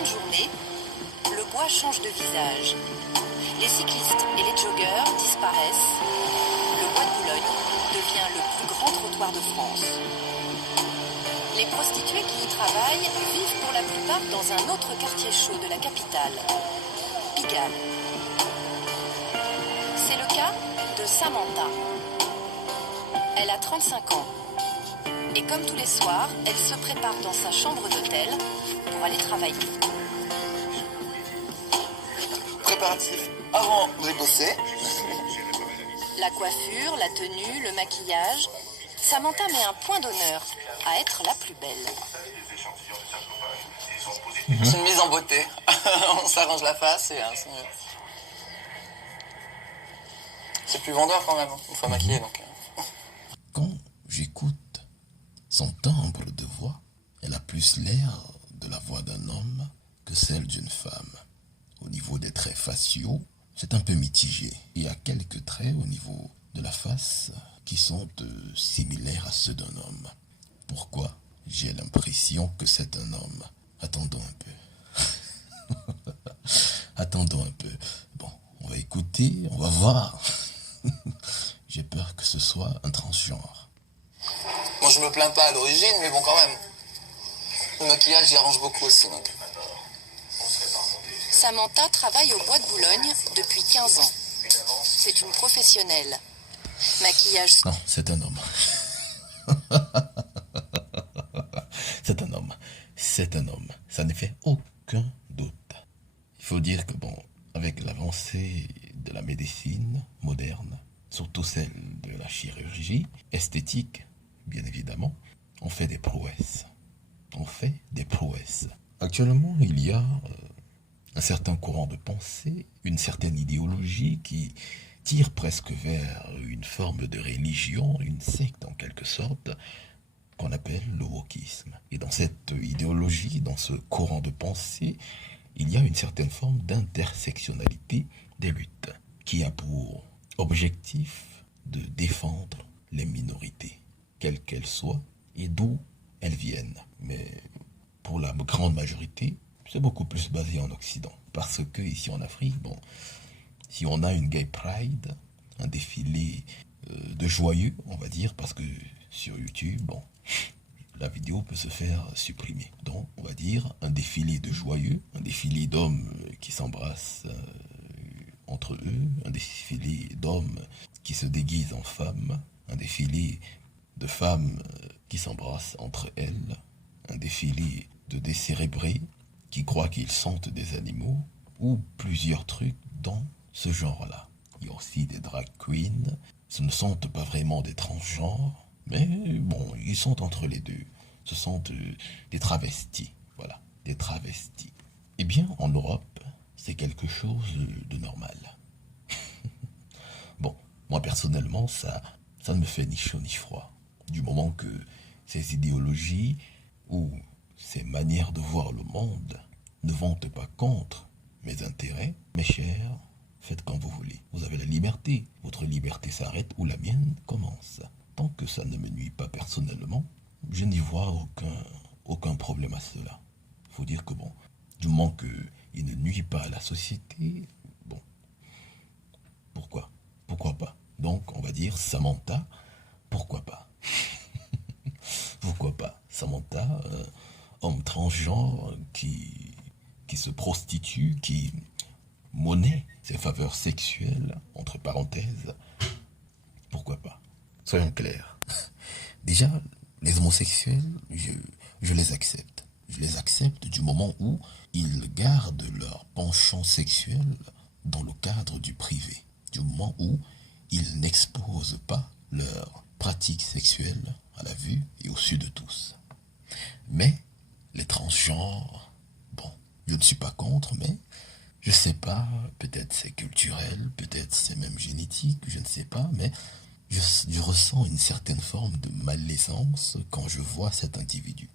fin de journée, le bois change de visage. Les cyclistes et les joggeurs disparaissent. Le bois de Boulogne devient le plus grand trottoir de France. Les prostituées qui y travaillent vivent pour la plupart dans un autre quartier chaud de la capitale, Pigalle. C'est le cas de Samantha. Elle a 35 ans. Et comme tous les soirs, elle se prépare dans sa chambre d'hôtel pour aller travailler. Préparatif avant de bosser. La coiffure, la tenue, le maquillage, Samantha met un point d'honneur à être la plus belle. C'est une mise en beauté. On s'arrange la face et c'est plus vendeur quand même, une fois maquillée donc. Quand j'écoute son timbre de voix, elle a plus l'air de la voix d'un homme que celle d'une femme. Au niveau des traits faciaux, c'est un peu mitigé. Il y a quelques traits au niveau de la face qui sont similaires à ceux d'un homme. Pourquoi? J'ai l'impression que c'est un homme. Attendons un peu. Attendons un peu. Bon, on va écouter, on va voir. J'ai peur que ce soit un transgenre. Moi je me plains pas à l'origine, mais bon quand même. Le maquillage j'y arrange beaucoup aussi donc. Samantha travaille au bois de Boulogne depuis 15 ans. C'est une professionnelle. Maquillage... Non, c'est un homme. C'est un homme. C'est un homme. Ça ne fait aucun doute. Il faut dire que bon, avec l'avancée de la médecine moderne, surtout celle de la chirurgie esthétique, bien évidemment, on fait des prouesses. On fait des prouesses. Actuellement, il y a un certain courant de pensée, une certaine idéologie qui tire presque vers une forme de religion, une secte en quelque sorte, qu'on appelle le wokisme. Et dans cette idéologie, dans ce courant de pensée, il y a une certaine forme d'intersectionnalité des luttes, qui a pour objectif de défendre les minorités, quelles qu'elles soient et d'où elles viennent. Mais pour la grande majorité, c'est beaucoup plus basé en Occident. Parce que ici en Afrique, bon, si on a une gay pride, un défilé de joyeux, on va dire, parce que sur YouTube, bon, la vidéo peut se faire supprimer. Donc, on va dire un défilé de joyeux, un défilé d'hommes qui s'embrassent entre eux, un défilé d'hommes qui se déguisent en femmes, un défilé de femmes qui s'embrassent entre elles, un défilé de décérébrés qui croient qu'ils sentent des animaux, ou plusieurs trucs dans ce genre-là. Il y a aussi des drag queens, ce ne sont pas vraiment des transgenres, mais bon, ils sont entre les deux. Ce sont des travestis, voilà, des travestis. Eh bien, en Europe, c'est quelque chose de normal. Bon, moi personnellement, ça ne me fait ni chaud ni froid. Du moment que ces idéologies ou ces manières de voir le monde ne vont pas contre mes intérêts, mes chers, faites comme vous voulez. Vous avez la liberté. Votre liberté s'arrête où la mienne commence. Tant que ça ne me nuit pas personnellement, je n'y vois aucun problème à cela. Il faut dire que bon, du moment qu'il ne nuit pas à la société, bon, pourquoi pas? Donc, on va dire Samantha, pourquoi pas? Pourquoi pas? Samantha, homme transgenre qui se prostitue, qui monnaie ses faveurs sexuelles, entre parenthèses, pourquoi pas? Soyons clairs. Déjà, les homosexuels, je les accepte. Je les accepte du moment où ils gardent leur penchant sexuel dans le cadre du privé. Du moment où ils n'exposent pas leur pratique sexuelle à la vue et au su de tous. Mais les transgenres, bon, je ne suis pas contre, mais je sais pas, peut-être c'est culturel, peut-être c'est même génétique, je ne sais pas, mais je ressens une certaine forme de malaisance quand je vois cet individu.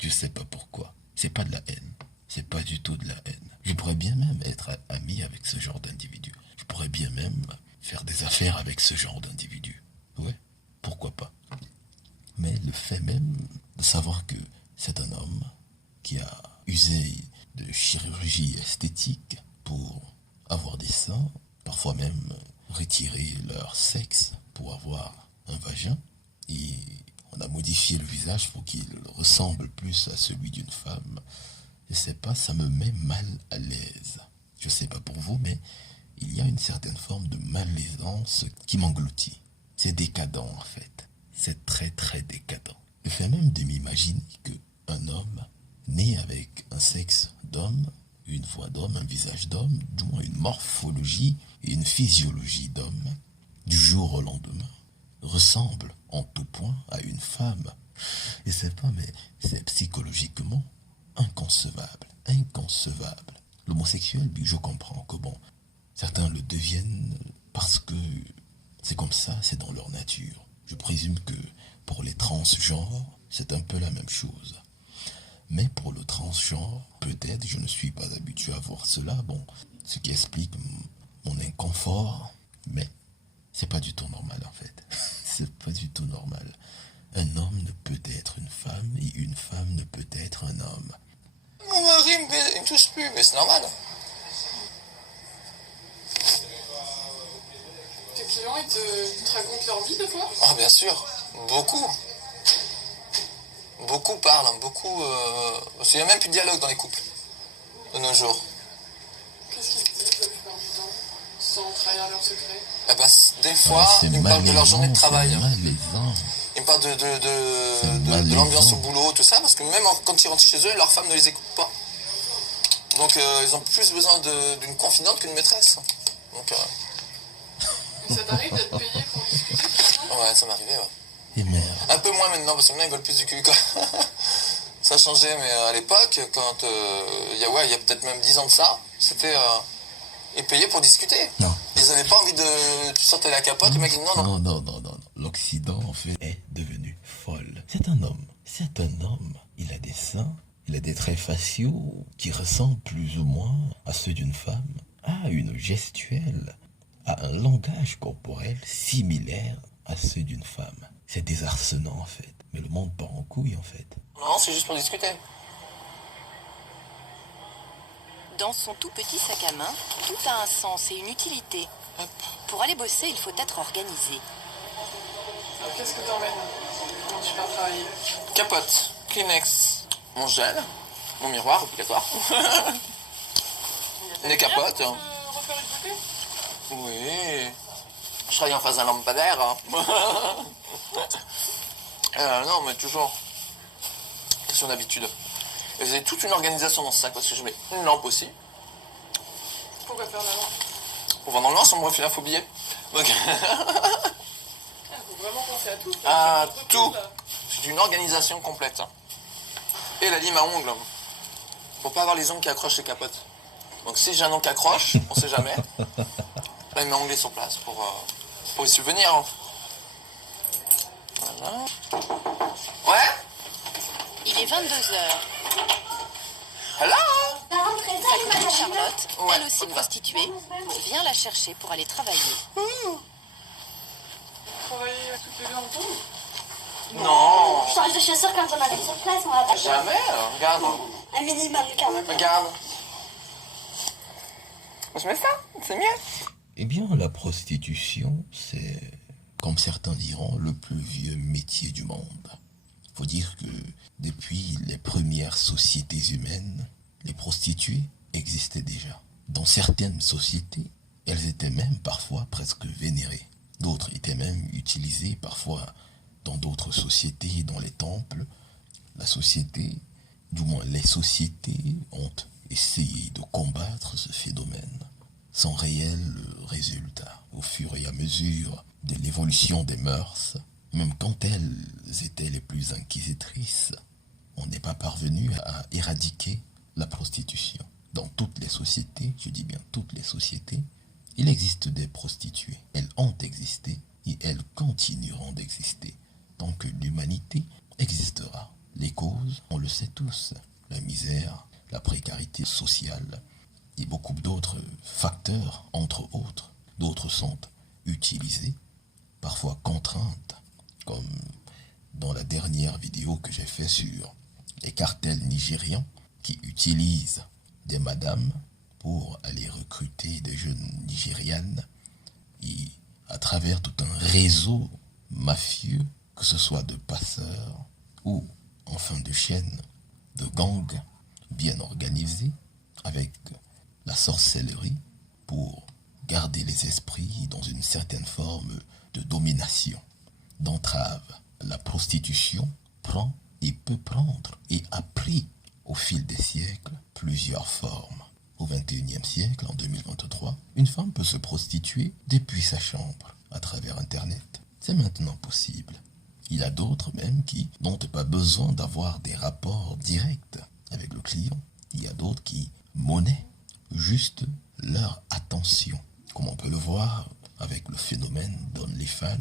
Je sais pas pourquoi. C'est pas de la haine. C'est pas du tout de la haine. Je pourrais bien même être ami avec ce genre d'individu. Je pourrais bien même faire des affaires avec ce genre d'individu. Ouais, pourquoi pas. Mais le fait même de savoir que c'est un homme qui a usé de chirurgie esthétique pour avoir des seins, parfois même retirer leur sexe pour avoir un vagin. Et on a modifié le visage pour qu'il ressemble plus à celui d'une femme. Je sais pas, ça me met mal à l'aise. Je sais pas pour vous, mais il y a une certaine forme de malaisance qui m'engloutit. C'est décadent en fait. C'est très très décadent. Le fait même de m'imaginer qu'un homme né avec un sexe d'homme, une voix d'homme, un visage d'homme, du moins une morphologie et une physiologie d'homme, du jour au lendemain, ressemble en tout point à une femme. Et c'est pas, mais c'est psychologiquement inconcevable, inconcevable. L'homosexuel, je comprends que bon, certains le deviennent parce que c'est comme ça, c'est dans leur nature. Je présume que pour les transgenres, c'est un peu la même chose. Mais pour le transgenre, peut-être je ne suis pas habitué à voir cela, bon, ce qui explique mon inconfort, mais c'est pas du tout normal en fait. C'est pas du tout normal. Un homme ne peut être une femme et une femme ne peut être un homme. Mon mari il me touche plus, mais c'est normal. Tes clients, ils te racontent leur vie, des fois? Ah, bien sûr, beaucoup. Beaucoup parlent, hein, beaucoup... Parce qu'il n'y a même plus de dialogue dans les couples de nos jours. Qu'est-ce qu'ils te disent la plupart du temps, sans trahir leurs secrets? Eh ben, des fois, C'est ils me parlent de leur journée de travail. C'est malaisant. Ils me parlent de l'ambiance au boulot, tout ça, parce que même quand ils rentrent chez eux, leur femme ne les écoute pas. Donc ils ont plus besoin d'une confidente qu'une maîtresse. Donc, Et ça t'arrive d'être payé pour discuter? ouais, ça m'est arrivé, ouais. Et merde. Un peu moins maintenant, parce que maintenant ils veulent plus du cul, quoi. Ça a changé, mais à l'époque, quand il y a peut-être même 10 ans de ça, c'était... ils payaient pour discuter. Non. Ils n'avaient pas envie de... Tu sortais la capote, le mec dit non. Non. L'Occident, en fait, est devenu folle. C'est un homme. C'est un homme. Il a des seins, il a des traits faciaux qui ressemblent plus ou moins à ceux d'une femme, à une gestuelle, à un langage corporel similaire à ceux d'une femme. C'est désarçonnant, en fait. Mais le monde part en couille, en fait. Non, c'est juste pour discuter. Dans son tout petit sac à main, tout a un sens et une utilité. Pour aller bosser, il faut être organisé. Alors, qu'est-ce que t'emmènes quand tu pars travailler? Capote, Kleenex, mon gel, mon miroir obligatoire. Les capotes. Refaire une beauté? Oui. Je travaille en face d'un lampadaire. Hein. Non, mais toujours. Question d'habitude. Et j'ai toute une organisation dans ce sac parce que je mets une lampe aussi. Pourquoi faire la lampe? Pour vendre dans le noir, ça me refile un faux billet. Donc... Faut vraiment penser à tout. à tout. C'est une organisation complète. Et la lime à ongles. Pour pas avoir les ongles qui accrochent les capotes. Donc si j'ai un ongle qui accroche, on sait jamais. Là, il m'a onglé sur place pour y subvenir. Hein. Voilà. Ouais? Il est 22h. Hello? Sa copine Charlotte, Ouais, elle aussi on y va. prostituée, vient la chercher pour aller travailler. Travailler toutes les deux ensemble? Non. Je change de chaussures quand on arrive sur place, on va pas. Jamais. Regarde. Un minimum quand même. Regarde. Je mets ça, c'est mieux. Eh bien, la prostitution, c'est, comme certains diront, le plus vieux métier du monde. Faut dire que depuis les premières sociétés humaines, les prostituées existaient déjà. Dans certaines sociétés, elles étaient même parfois presque vénérées. D'autres étaient même utilisées parfois dans d'autres sociétés, dans les temples. La société, du moins les sociétés, ont essayé de combattre ce phénomène sans réel résultat. Au fur et à mesure de l'évolution des mœurs, même quand elles étaient les plus inquisitrices, on n'est pas parvenu à éradiquer la prostitution. Dans toutes les sociétés, je dis bien toutes les sociétés, il existe des prostituées. Elles ont existé et elles continueront d'exister tant que l'humanité existera. Les causes, on le sait tous, la misère, la précarité sociale et beaucoup d'autres facteurs, entre autres. D'autres sont utilisés, parfois contraintes, comme dans la dernière vidéo que j'ai faite sur les cartels nigérians qui utilisent des madames pour aller recruter des jeunes Nigérianes et à travers tout un réseau mafieux, que ce soit de passeurs ou en fin de chaîne, de gangs bien organisés avec la sorcellerie pour garder les esprits dans une certaine forme de domination, d'entrave. La prostitution prend et peut prendre et a pris au fil des siècles plusieurs formes. Au XXIe siècle, en 2023, une femme peut se prostituer depuis sa chambre à travers Internet. C'est maintenant possible. Il y a d'autres même qui n'ont pas besoin d'avoir des rapports directs avec le client. Il y a d'autres qui monnaient juste leur attention. Comme on peut le voir avec le phénomène d'OnlyFans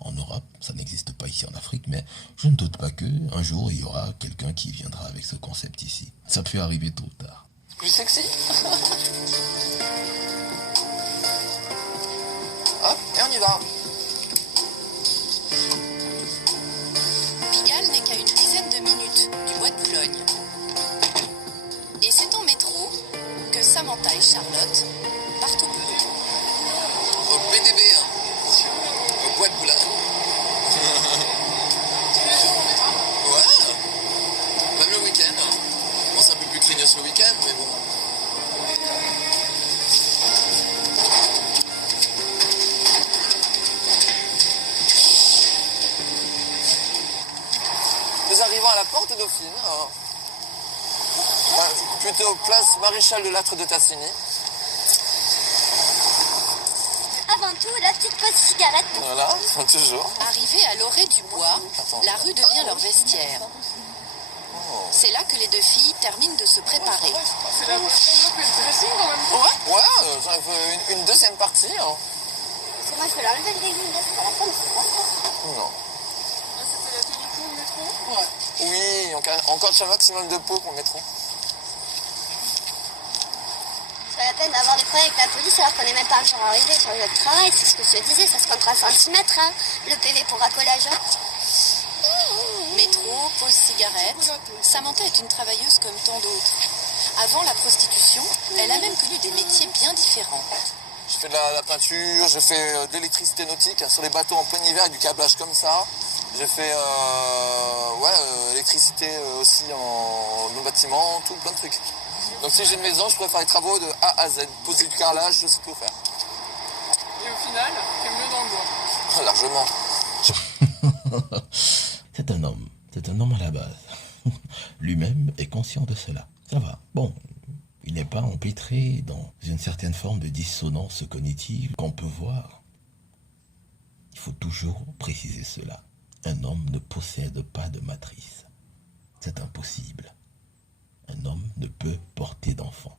en Europe, ça n'existe pas ici en Afrique, mais je ne doute pas qu'un jour il y aura quelqu'un qui viendra avec ce concept ici. Ça peut arriver tôt ou tard. Plus sexy. Hop, et on y va. Pigalle n'est qu'à une dizaine de minutes du bois de Boulogne. Et c'est en métro que Samantha et Charlotte partent au boulot. Au BDB, hein. Au bois de Boulogne. Ouais, même le week-end. Bon, c'est un peu plus craignos le week-end, mais bon. Nous arrivons à la porte Dauphine. Plutôt place Maréchal de Lattre de Tassigny. Avant tout, la petite pause cigarette. Voilà, toujours. Arrivés à l'orée du bois, la rue devient leur vestiaire. C'est là que les deux filles terminent de se préparer. C'est la dressing en même temps. Ouais, j'en veux une deuxième partie. Hein. Parce que moi, je peux l'enlever le déjeuner, c'est pas la peine, c'est pas ça. Non. Ah, c'était la tenue pour le métro. Ouais. Oui, encore un maximum de peau pour le métro. C'est pas la peine d'avoir des problèmes avec la police alors qu'on n'est même pas encore arrivé sur le lieu de travail. C'est ce que je te disais, ça se compte en centimètres, hein, le PV pour racolage. Hein. Métro, pause cigarette, Samantha est une travailleuse comme tant d'autres. Avant la prostitution, elle a même connu des métiers bien différents. Je fais de la peinture, je fais de l'électricité nautique sur les bateaux en plein hiver avec du câblage comme ça. J'ai fait électricité aussi dans le bâtiment, tout plein de trucs. Donc si j'ai une maison, je pourrais faire les travaux de A à Z. Poser du carrelage, je sais tout faire. Et au final, t'es mieux dans le bois. Largement. C'est un homme à la base. Lui-même est conscient de cela. Ça va. Bon, il n'est pas empêtré dans une certaine forme de dissonance cognitive qu'on peut voir. Il faut toujours préciser cela. Un homme ne possède pas de matrice. C'est impossible. Un homme ne peut porter d'enfant.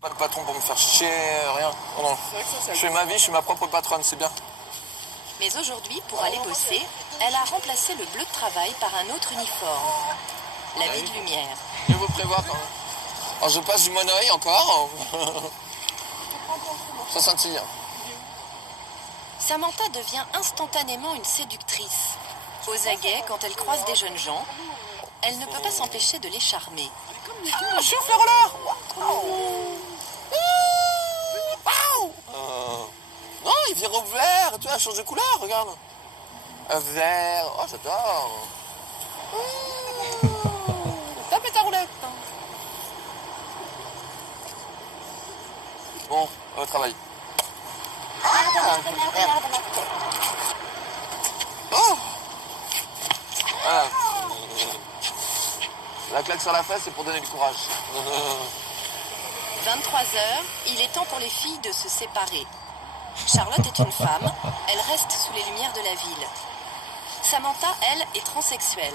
Pas le patron pour me faire chier, rien. Non. C'est vrai que ça, c'est Je fais ma vie, je suis ma propre patronne, c'est bien. Mais aujourd'hui, pour aller bosser, elle a remplacé le bleu de travail par un autre uniforme, l'habit de lumière. Je vous prévoir quand même. Alors je passe du monoeil encore. Ça scintille. Samantha devient instantanément une séductrice. Aux aguets, quand elle croise des jeunes gens, elle ne peut pas s'empêcher de les charmer. Je suis au roller. Non, il vire au vert, tu vois, elle change de couleur, regarde. Un vert, oh j'adore. Tape ta roulette. Bon, au travail. Oh voilà. La claque sur la fesse, c'est pour donner du courage. 23h, il est temps pour les filles de se séparer. Charlotte est une femme, elle reste sous les lumières de la ville. Samantha, elle, est transsexuelle.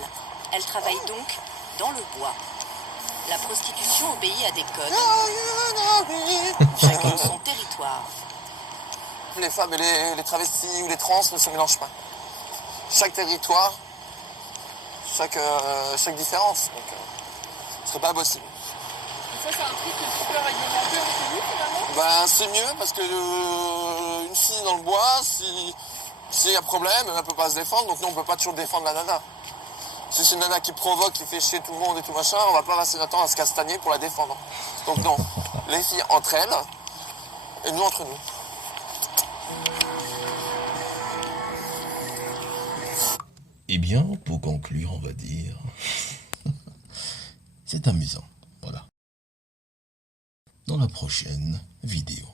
Elle travaille donc dans le bois. La prostitution obéit à des codes. Chacune son territoire. Les femmes et les travestis ou les trans ne se mélangent pas. Chaque territoire, chaque différence. Donc, ce serait pas possible. Et ça, c'est un truc qui est super réglementé entre nous, finalement. Ben, c'est mieux parce que une fille dans le bois, s'il y a problème, elle ne peut pas se défendre, donc nous on ne peut pas toujours défendre la nana. Si c'est une nana qui provoque, qui fait chier tout le monde et tout machin, on va pas passer notre temps à se castagner pour la défendre. Donc non, les filles entre elles, et nous entre nous. Eh bien, pour conclure, on va dire... c'est amusant, voilà. Dans la prochaine vidéo.